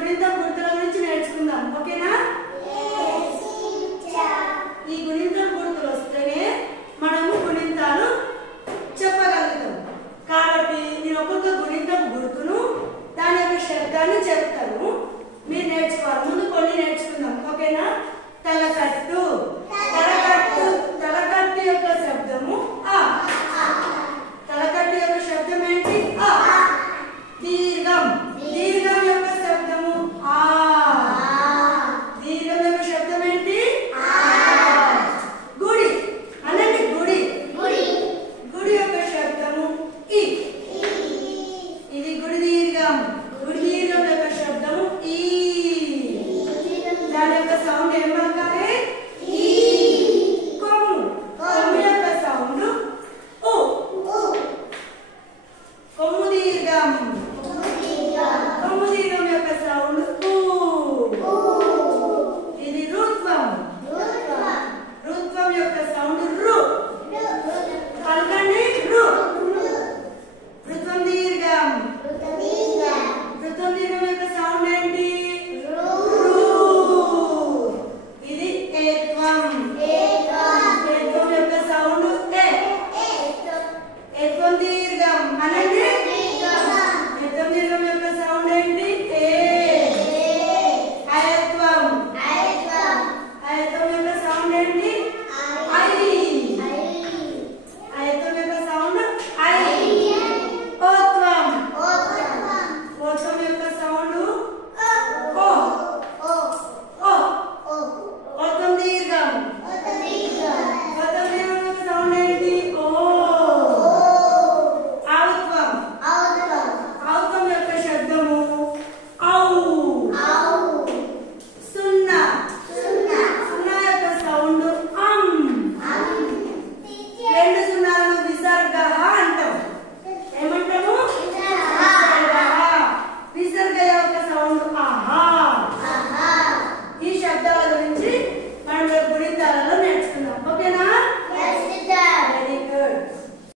గుణింతం గుర్తుల గురించి నేర్చుకుందాం. ఓకేనా? ఈ గుణింతం గుర్తులు వస్తేనే మనము గుణింతాలు చెప్పగలుగుతాం. కాబట్టి నేను ఒక్కొక్క గుణింతం గుర్తును దాని యొక్క శబ్దాన్ని చెప్తాను, మీరు నేర్చుకోవాలి. ముందు కొన్ని నేర్చుకుందాం. ఓకేనా? తలకట్టు,